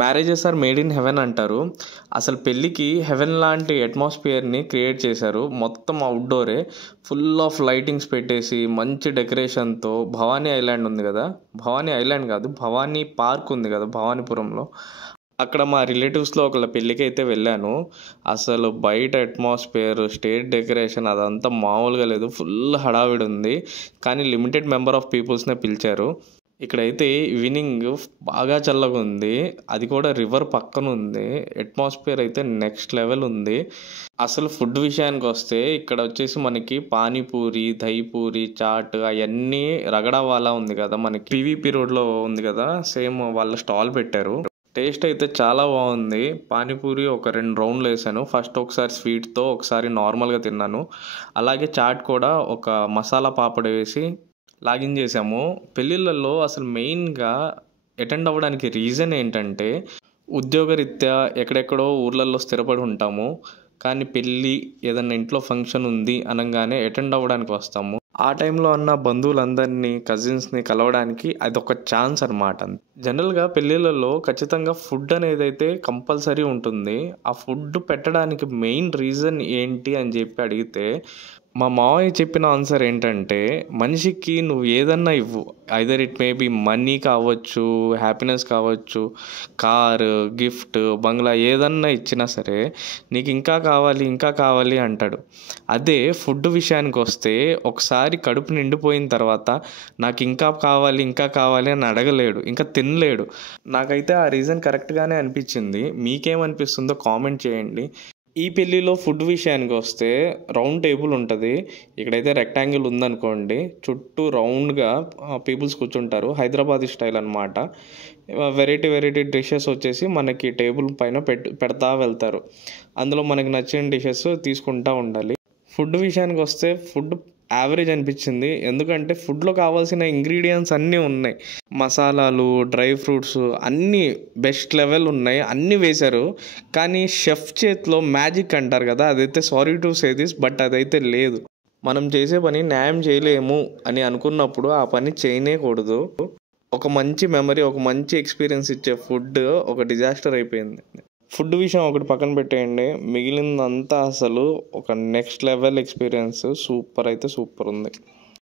Marriages are made in heaven అంటారు. అసలు పెళ్ళికి హెవెన్ లాంటి అట్మాస్ఫియర్ని క్రియేట్ చేశారు. మొత్తం అవుట్డోరే, ఫుల్ ఆఫ్ లైటింగ్స్ పెట్టేసి మంచి డెకరేషన్తో. భవానీ ఐలాండ్ ఉంది కదా, భవానీ ఐలాండ్ కాదు, భవానీ పార్క్ ఉంది కదా భవానీపురంలో, అక్కడ మా రిలేటివ్స్లో ఒకళ్ళ పెళ్ళికి అయితే వెళ్ళాను. అసలు బయట అట్మాస్ఫియర్, స్టేజ్ డెకరేషన్ అదంతా మామూలుగా లేదు, ఫుల్ హడావిడి ఉంది. కానీ లిమిటెడ్ మెంబర్ ఆఫ్ పీపుల్స్నే పిలిచారు. ఇక్కడైతే ఈవినింగ్ బాగా చల్లగా ఉంది, అది కూడా రివర్ పక్కన ఉంది. అట్మాస్ఫియర్ అయితే నెక్స్ట్ లెవెల్ ఉంది. అసలు ఫుడ్ విషయానికి వస్తే ఇక్కడ వచ్చేసి మనకి పానీపూరి, దహిపూరి, చాట్ అవన్నీ రగడావాలా ఉంది కదా, మనకి పీవీపీ రోడ్లో ఉంది కదా, సేమ్ వాళ్ళ స్టాల్ పెట్టారు. టేస్ట్ అయితే చాలా బాగుంది. పానీపూరి ఒక 2 రౌండ్లు వేసాను. ఫస్ట్ ఒకసారి స్వీట్తో, ఒకసారి నార్మల్గా తిన్నాను. అలాగే చాట్ కూడా ఒక మసాలా పాపడ్ వేసి లాగిన్ చేసాము. పెళ్ళిళ్ళల్లో అసలు మెయిన్గా అటెండ్ అవ్వడానికి రీజన్ ఏంటంటే, ఉద్యోగరీత్యా ఎక్కడెక్కడో ఊర్లలో స్థిరపడి ఉంటాము, కానీ పెళ్ళి ఏదన్నా ఇంట్లో ఫంక్షన్ ఉంది అనగానే అటెండ్ అవ్వడానికి వస్తాము. ఆ టైంలో అన్న బంధువులందరినీ, కజిన్స్ని కలవడానికి అదొక ఛాన్స్ అనమాట. జనరల్గా పెళ్ళిళ్ళలో ఖచ్చితంగా ఫుడ్ అనేది అయితే కంపల్సరీ ఉంటుంది. ఆ ఫుడ్ పెట్టడానికి మెయిన్ రీజన్ ఏంటి అని చెప్పి అడిగితే, మా మావయ్య చెప్పిన ఆన్సర్ ఏంటంటే, మనిషికి నువ్వు ఏదన్నా ఇవ్వు, either it may be money కావచ్చు, హ్యాపీనెస్ కావచ్చు, కారు, గిఫ్ట్, బంగ్లా ఏదన్నా ఇచ్చినా సరే నీకు ఇంకా కావాలి ఇంకా కావాలి అంటాడు. అదే ఫుడ్ విషయానికి వస్తే ఒకసారి కడుపు నిండిపోయిన తర్వాత నాకు ఇంకా కావాలి ఇంకా కావాలి అని అడగలేడు, ఇంకా తినలేడు. నాకైతే ఆ రీజన్ కరెక్ట్గానే అనిపించింది. మీకేమనిపిస్తుందో కామెంట్ చేయండి. ఈ పెళ్ళిలో ఫుడ్ విషయానికి వస్తే రౌండ్ టేబుల్ ఉంటుంది. ఇక్కడైతే రెక్టాంగిల్ ఉందనుకోండి, చుట్టూ రౌండ్గా పీపుల్స్ కూర్చుంటారు. హైదరాబాదీ స్టైల్ అనమాట. వెరైటీ డిషెస్ వచ్చేసి మనకి టేబుల్ పైన పెడతా వెళ్తారు. అందులో మనకి నచ్చిన డిషెస్ తీసుకుంటూ ఉండాలి. ఫుడ్ విషయానికి వస్తే ఫుడ్ యావరేజ్ అనిపించింది. ఎందుకంటే ఫుడ్లో కావాల్సిన ఇంగ్రీడియంట్స్ అన్నీ ఉన్నాయి. మసాలాలు, డ్రై ఫ్రూట్స్ అన్నీ బెస్ట్ లెవెల్ ఉన్నాయి, అన్నీ వేశారు. కానీ షెఫ్ చేతిలో మ్యాజిక్ అంటారు కదా, అదైతే sorry to say this but అదైతే లేదు. మనం చేసే పని న్యాయం చేయలేము అని అనుకున్నప్పుడు ఆ పని చేయనేకూడదు. ఒక మంచి మెమరీ, ఒక మంచి ఎక్స్పీరియన్స్ ఇచ్చే ఫుడ్ ఒక డిజాస్టర్ అయిపోయింది. ఫుడ్ విషయం ఒకటి పక్కన పెట్టేయండి, మిగిలిందంతా అసలు ఒక నెక్స్ట్ లెవెల్ ఎక్స్పీరియన్స్. సూపర్ అయితే సూపర్ ఉంది.